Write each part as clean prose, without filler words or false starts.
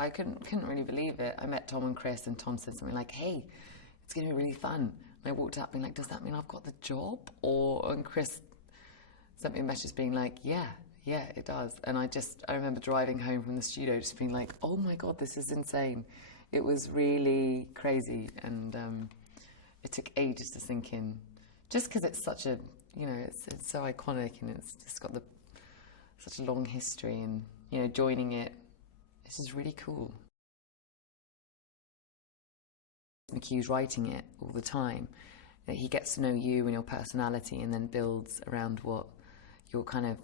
I couldn't really believe it. I met Tom and Chris, and Tom said something like, "Hey, it's going to be really fun." And I walked up being like, "Does that mean I've got the job?" And Chris sent me a message being like, yeah, it does. And I remember driving home from the studio just being like, oh my God, this is insane. It was really crazy, and it took ages to sink in, just because it's such a, it's so iconic, and it's just got such a long history, and, joining it, this is really cool. McHugh's writing it all the time. He gets to know you and your personality, and then builds around what your kind of,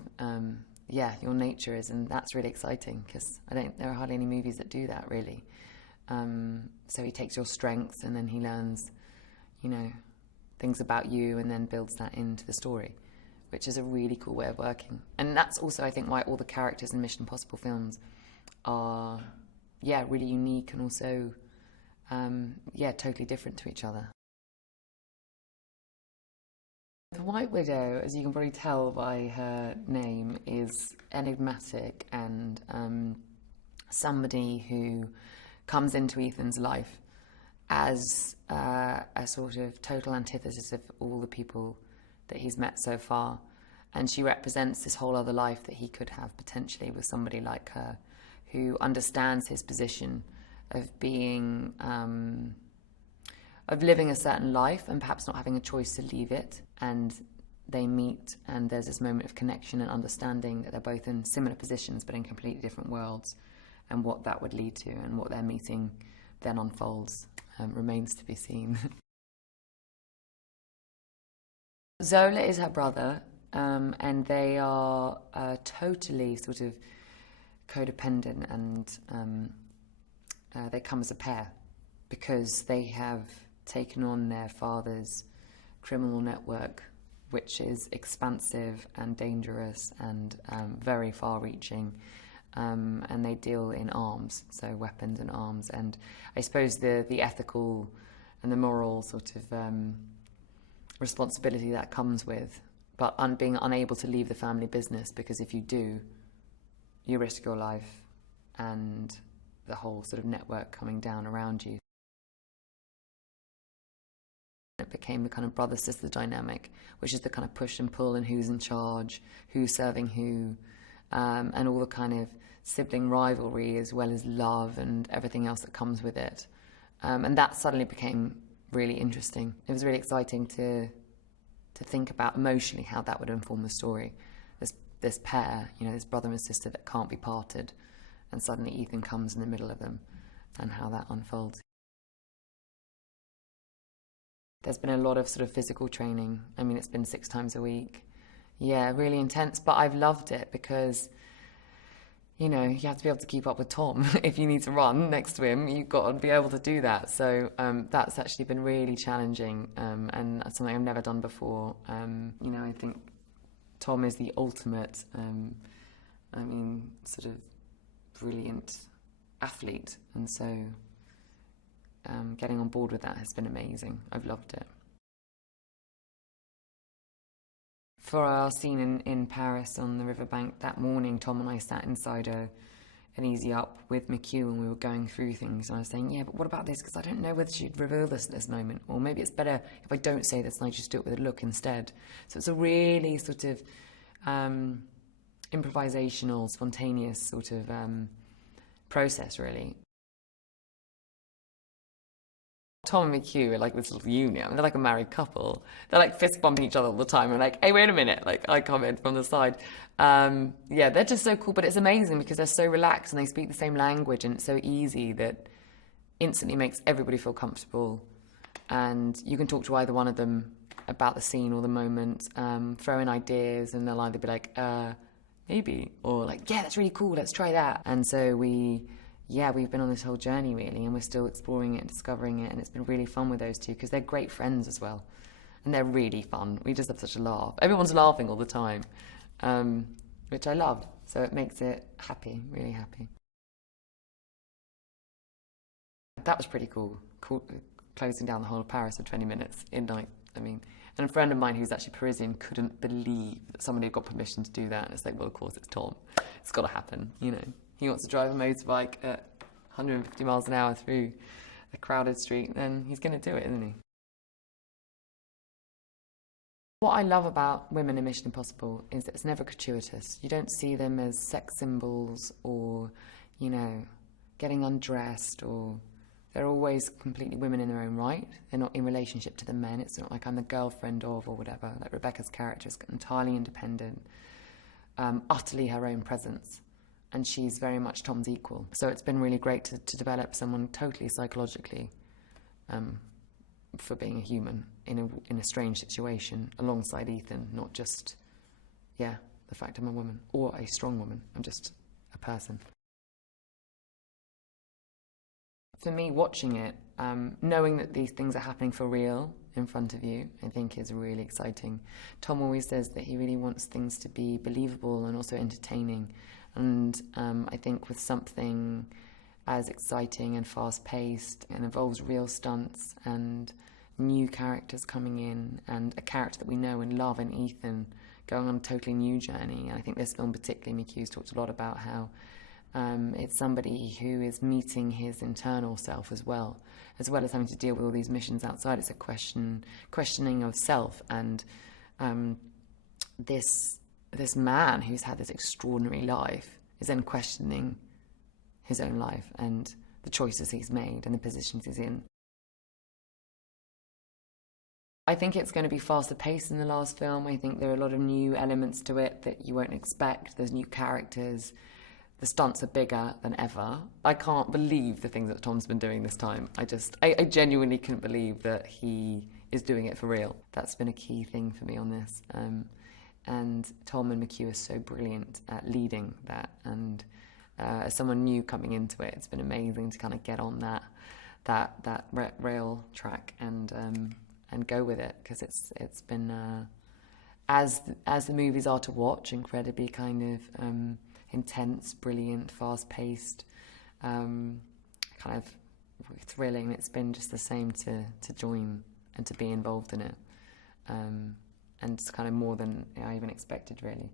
your nature is, and that's really exciting, because there are hardly any movies that do that, really. So he takes your strengths, and then he learns, things about you, and then builds that into the story, which is a really cool way of working. And that's also, I think, why all the characters in Mission Impossible films are, really unique, and also, totally different to each other. The White Widow, as you can probably tell by her name, is enigmatic, and somebody who comes into Ethan's life as a sort of total antithesis of all the people that he's met so far. And she represents this whole other life that he could have potentially with somebody like her, who understands his position of being, of living a certain life and perhaps not having a choice to leave it. And they meet, and there's this moment of connection and understanding that they're both in similar positions but in completely different worlds, and what that would lead to and what their meeting then unfolds remains to be seen. Zola is her brother, and they are totally sort of codependent, and they come as a pair because they have taken on their father's criminal network, which is expansive and dangerous and very far-reaching, and they deal in arms, so weapons and arms. And I suppose the ethical and the moral sort of responsibility that comes with, but being unable to leave the family business, because if you do, you risk your life and the whole sort of network coming down around you. It became the kind of brother-sister dynamic, which is the kind of push and pull, and who's in charge, who's serving who, and all the kind of sibling rivalry, as well as love and everything else that comes with it. And that suddenly became really interesting. It was really exciting to think about emotionally how that would inform the story. This pair, this brother and sister that can't be parted, and suddenly Ethan comes in the middle of them, and how that unfolds. There's been a lot of sort of physical training. I mean, it's been 6 times a week. Yeah, really intense, but I've loved it because, you have to be able to keep up with Tom. If you need to run next to him, you've got to be able to do that. So that's actually been really challenging, and that's something I've never done before. I think Tom is the ultimate, sort of brilliant athlete, and so getting on board with that has been amazing. I've loved it. For our scene in Paris on the riverbank that morning, Tom and I sat inside an Easy Up with McHugh, and we were going through things, and I was saying, yeah, but what about this? Because I don't know whether she'd reveal this at this moment, or maybe it's better if I don't say this and I just do it with a look instead. So it's a really sort of improvisational, spontaneous sort of process, really. Tom and McHugh are like this little union. They're like a married couple. They're like fist bumping each other all the time. And like, hey, wait a minute. Like, I comment from the side. They're just so cool. But it's amazing because they're so relaxed and they speak the same language, and it's so easy that instantly makes everybody feel comfortable. And you can talk to either one of them about the scene or the moment, throw in ideas, and they'll either be like, maybe, or like, yeah, that's really cool. Let's try that. And so we've been on this whole journey, really, and we're still exploring it and discovering it, and it's been really fun with those two because they're great friends as well, and they're really fun. We just have such a laugh. Everyone's laughing all the time, which I love, so it makes it happy, really happy. That was pretty cool, closing down the whole of Paris in 20 minutes in night. And a friend of mine who's actually Parisian couldn't believe that somebody had got permission to do that. And it's like, well, of course, it's Tom. It's got to happen, He wants to drive a motorbike at 150 miles an hour through a crowded street, then he's going to do it, isn't he? What I love about women in Mission Impossible is that it's never gratuitous. You don't see them as sex symbols or, you know, getting undressed, or they're always completely women in their own right. They're not in relationship to the men. It's not like I'm the girlfriend of or whatever. Like Rebecca's character is entirely independent, utterly her own presence. And she's very much Tom's equal. So it's been really great to develop someone totally psychologically for being a human in a strange situation alongside Ethan, not just, the fact I'm a woman or a strong woman. I'm just a person. For me, watching it, knowing that these things are happening for real in front of you, I think is really exciting. Tom always says that he really wants things to be believable and also entertaining. And I think with something as exciting and fast-paced and involves real stunts and new characters coming in and a character that we know and love in Ethan going on a totally new journey. And I think this film particularly, McHugh's talked a lot about how it's somebody who is meeting his internal self as well as having to deal with all these missions outside. It's a questioning of self, and this man who's had this extraordinary life is then questioning his own life and the choices he's made and the positions he's in. I think it's going to be faster paced than the last film. I think there are a lot of new elements to it that you won't expect. There's new characters. The stunts are bigger than ever. I can't believe the things that Tom's been doing this time. I genuinely couldn't believe that he is doing it for real. That's been a key thing for me on this. And Tom and McHugh are so brilliant at leading that. And as someone new coming into it, it's been amazing to kind of get on that rail track and go with it, because it's been as the movies are to watch, incredibly kind of intense, brilliant, fast-paced, kind of thrilling. It's been just the same to join and to be involved in it, and it's kind of more than I even expected, really.